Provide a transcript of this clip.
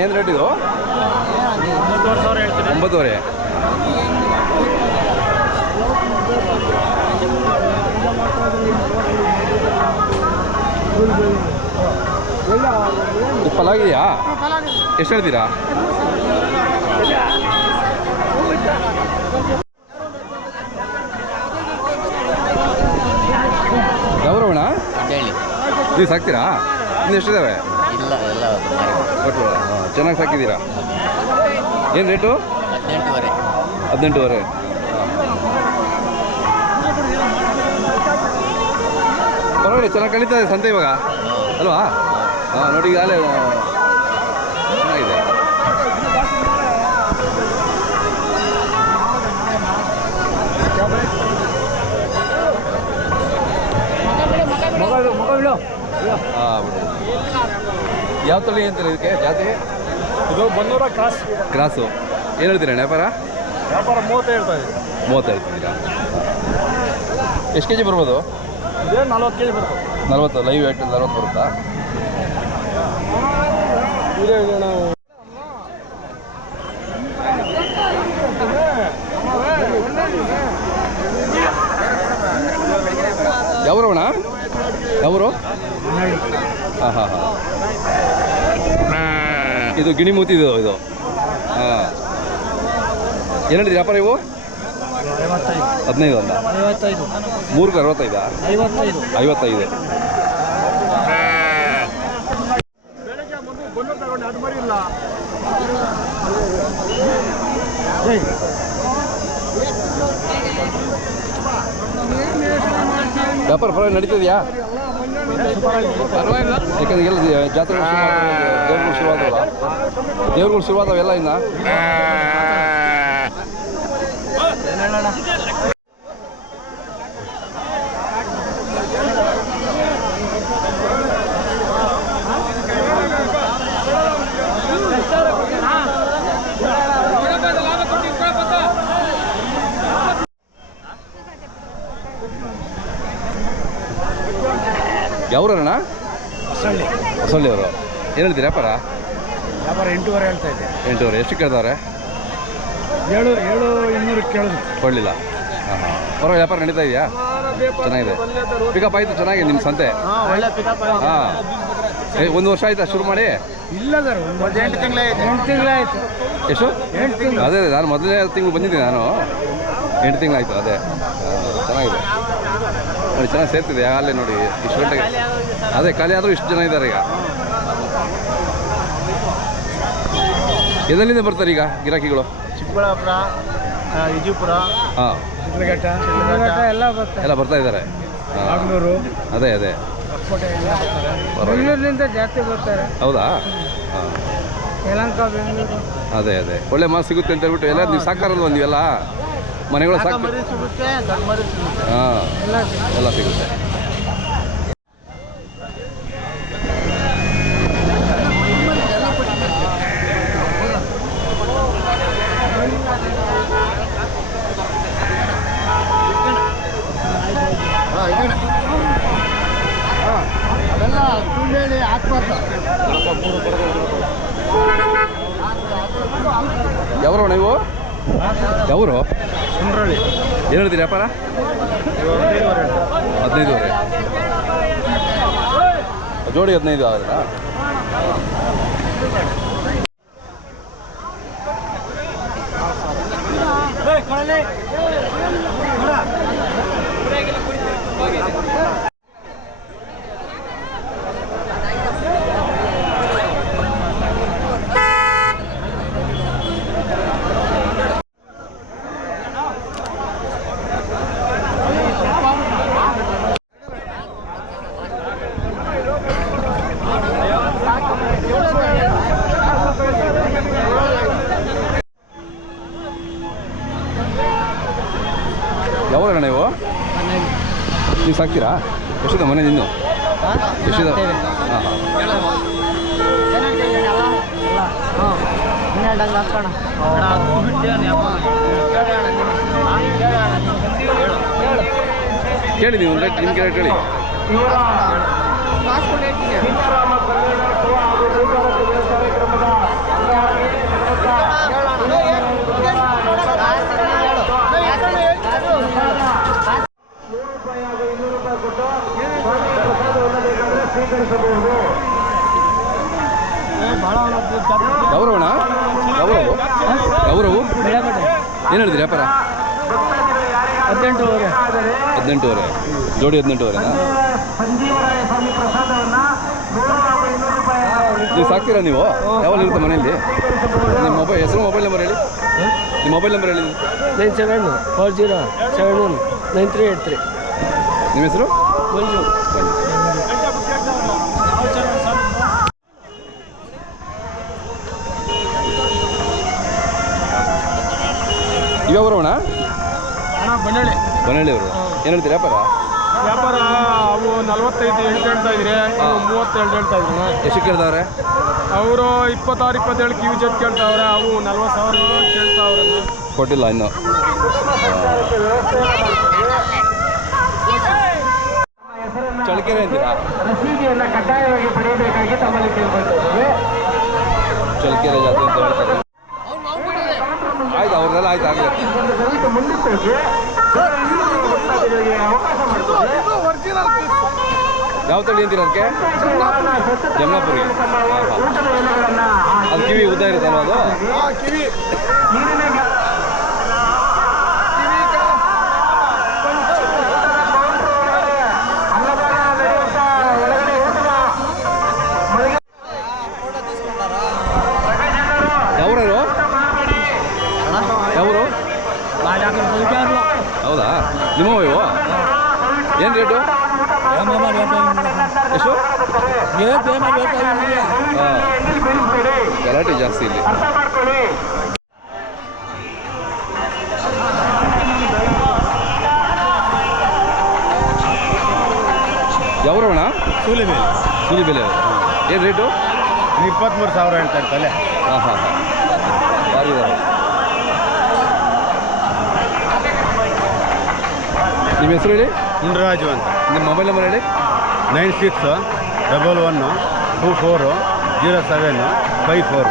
ಏನು ರೇಟ್ ಇದು? 9,500. ಫಲಾಗಿದೆಯಾ? ಎಷ್ಟು ಹೇಳ್ತೀರಾ? ಯಾವ್ರವಣ ನೀವು ಸಾಕ್ತೀರಾ? ಇನ್ನು ಎಷ್ಟಿದ್ದಾವೆ? ಇಲ್ಲ ಎಲ್ಲ ಚೆನ್ನಾಗಿ ಸಾಕಿದ್ದೀರಾ? ಏನು ರೇಟು? 18,500. ಪರವಾಗಿಲ್ಲ, ಚೆನ್ನಾಗಿ ಕಳೀತಾ ಇದೆ ಸಂತೆ ಇವಾಗ ಅಲ್ವಾ? ಹಾಂ ನೋಡಿ, ಈಗಾಗಲೇ ಚೆನ್ನಾಗಿದೆ. ಹಾಂ, ಯಾವ ತಳಿ ಅಂತಾರೆ ಇದಕ್ಕೆ ಜಾತಿ? ಇದು ಬನ್ನೂರ ಕ್ರಾಸು. ಏನು ಹೇಳ್ತೀರಾ ವ್ಯಾಪಾರ? 30 ಹೇಳ್ತಾ ಇದೆ. 30 ಹೇಳ್ತಿದ್ದೀರಾ? ಎಷ್ಟು ಕೆ ಜಿ ಬರ್ಬೋದು? ಇದೇ 40 kg ಬರ್ತದೆ. 40 ಲೈವ್ ವೇಟ್ 40 ಬರುತ್ತಾ? ನಾವು ಯಾವ್ರವಣ? ಯಾವರು? ಹಾಂ ಹಾಂ ಹಾಂ, ಇದು ಗಿಣಿಮೂತಿದು ಇದು. ಹಾಂ, ಏನು ಹೇಳಿದ್ರಿ ವ್ಯಾಪಾರ ಇವು? 15 ಅಂತ. 3ಕ್ಕೆ 65? 55. ವ್ಯಾಪಾರ ಪರವಾಗಿ ನಡೀತಿದೆಯಾ? ಯಾಕಂದ್ರೆ ಎಲ್ಲ ಜಾತ್ರೆ ದೇವ್ರುಗಳು ಶುರುವಾದವಲ್ಲ, ದೇವ್ರುಗಳು ಶುರುವಾದವೆಲ್ಲ ಇನ್ನು. ಯಾವ್ರಣ್ಣ? ಹೊಸಳ್ಳಿಯವರು. ಏನು ಹೇಳ್ತೀರಿ ವ್ಯಾಪಾರ? 8,500 ಹೇಳ್ತಾ ಇದೆ. 8,500. ಎಷ್ಟು ಕೇಳ್ತಾರೆ? 7,200 ಕೇಳಿದ್ರು, ಕೊಡಲಿಲ್ಲ. ಹಾಂ ಹಾಂ, ಪರವಾಗಿ ವ್ಯಾಪಾರ ನಡೀತಾ ಇದೆಯಾ? ಚೆನ್ನಾಗಿದೆ, ಪಿಕಪ್ ಆಯಿತು ಚೆನ್ನಾಗಿದೆ ನಿಮ್ಮ ಸಂತೆ? ಹಾಂ, 1 ವರ್ಷ ಆಯ್ತಾ ಶುರು ಮಾಡಿ? ಇಲ್ಲ ಸರ್, 8 ತಿಂಗಳಾಯ್ತು. ಎಷ್ಟು? 8 ತಿಂಗಳು. ಅದೇ ನಾನು ಮೊದಲನೇ ತಿಂಗಳು ಬಂದಿದ್ದೀನಿ ನಾನು. 8 ತಿಂಗಳಾಯಿತು. ಅದೇ ಚೆನ್ನಾಗಿದೆ ನೋಡಿ, ಚೆನ್ನಾಗಿ ಸೇರ್ತಿದೆ. ಅಲ್ಲೇ ನೋಡಿ ಇಷ್ಟು ಗಂಟೆಗೆ ಅದೇ ಖಾಲಿ ಆದರೂ ಇಷ್ಟು ಜನ ಇದ್ದಾರೆ ಈಗ. ಎಲ್ಲಿಂದ ಬರ್ತಾರೆ ಈಗ ಗಿರಾಕಿಗಳು? ಚಿಕ್ಕಬಳ್ಳಾಪುರ, ವಿಜಯಪುರ, ಹಾಂ, ಶಿಡ್ಲಘಟ್ಟ ಎಲ್ಲ ಬರ್ತಾ ಇದ್ದಾರೆ. ಬೆಂಗಳೂರು, ಅದೇ ಅದೇ ಬೆಂಗಳೂರಿನಿಂದ ಜಾಸ್ತಿ ಬರ್ತಾರೆ. ಹೌದಾ? ಹಾಂ, ಯಲಹಂಕ, ಬೆಂಗಳೂರು. ಅದೇ ಅದೇ ಒಳ್ಳೆ ಮಾತು ಸಿಗುತ್ತೆ ಅಂತ ಹೇಳ್ಬಿಟ್ಟು ಎಲ್ಲ ನೀವು ಸಾಕಾರಲ್ವ ನೀವೆಲ್ಲ ಮನೆಗಳು ಸಾಕು? ಹಾಂ, ಎಲ್ಲ ಸಿಗುತ್ತೆ. ಯಾವರು ನೀವು? ಯಾವರು? ಸುಂಡ್ರಳ್ಳಿ. ಏನು ಹೇಳ್ತೀರಿ ವ್ಯಾಪಾರ? 15,500. ಜೋಡಿ 15 ಆದ್ರಾ? ಯಾವಾಗ ನೀವು ಸಾಕ್ತೀರಾ? ಎಷ್ಟಿದೆ ಮನೆ ನಿಂದು? ಎಷ್ಟಿದೆ? ಹಾಂ ಕೇಳಿ ನೀವು ರೇಟ್, ನಿಮ್ಗೆ ರೇಟ್ ಹೇಳಿ. ಯಾವ್ರವಣ ಯಾವ್ರವು ಯಾವ್ರವು ಬೆಳಗಡೆ ಏನು ಹೇಳಿದ್ರಿ ವ್ಯಾಪಾರ 18 18,500 ಜೋಡಿ 18,500 ನೀವು ಸಾಕ್ತೀರಾ ನೀವು ಯಾವಾಗ ಇರುತ್ತೆ ಮನೆಯಲ್ಲಿ ನಿಮ್ಮ ಹೆಸರು ಮೊಬೈಲ್ ನಂಬರ್ ಹೇಳಿ ನಿಮ್ಮ ಮೊಬೈಲ್ ನಂಬರ್ ಹೇಳಿ 9740719383 ನಿಮ್ಮ ಹೆಸರು ಮಂಜು ಇವಾಗ ಬರೋಣ ಬನ್ನಳ್ಳಿ ಬನ್ನಳ್ಳಿ ಅವರು ಏನು ಹೇಳ್ತೀರಿ ವ್ಯಾಪಾರ ಅವು 45 ಹೇಳ್ತಾ ಇದ್ರಿ 32 ಹೇಳ್ತಾ ಇದ್ರಿ ಎಷ್ಟು ಕೇಳ್ತಾವ್ರೆ ಅವರು 26-27 ಕಿವಿ ಜೊತೆ ಕೇಳ್ತಾವ್ರೆ ಅವು 40,000 ಕೇಳ್ತಾವ್ರೆ ಕೊಟ್ಟಿಲ್ಲ ಇನ್ನು ಚಳ್ಳಕೆರೆ ಅಂತೀರಾ ರಸೀದಿಯನ್ನು ಕಡ್ಡಾಯವಾಗಿ ಪಡೆಯಬೇಕಾಗಿ ತಮ್ಮಲ್ಲಿ ಕೇಳ್ಕೊಳ್ತೇವೆ ಚಳ್ಳಕೆರೆ ಜಾತ್ರೆ ಅಂತ ಹೇಳ್ತಾರೆ ಆಯ್ತು ಅವ್ರದ್ದೆಲ್ಲ ಆಯ್ತು ಆಗಲಿ ಯಾವ ತಳಿ ಅಂತೀರ ಅದಕ್ಕೆ ಜಮ್ನಾಪುರಿ ಅದು ಕಿವಿ ಉದ್ದ ಇರುತ್ತಲ್ಲ ಅದು ಯಾವ್ರು ಯಾವರು ಹೌದಾ ನಿಮ್ಮ ಇವು ಏನು ರೇಟು ಎಷ್ಟು ಗಲಾಟೆ ಜಾಸ್ತಿ ಇಲ್ಲಿ ಯಾವ್ರವಣ ಸೂಲಿಬೆಲೆ ಏನು ರೇಟು 23,000 ಹೇಳ್ತಾ ಇರ್ತಲ್ಲ ಹಾಂ ಹಾಂ ಹಾಂ ಭಾರಿ ಇದಾವೆ ನಿಮ್ಮ ಹೆಸರು ಹೇಳಿ ಮುನ್ರಾಜು ಅಂತ ನಿಮ್ಮ ಮೊಬೈಲ್ ನಂಬರ್ ಹೇಳಿ 9611240754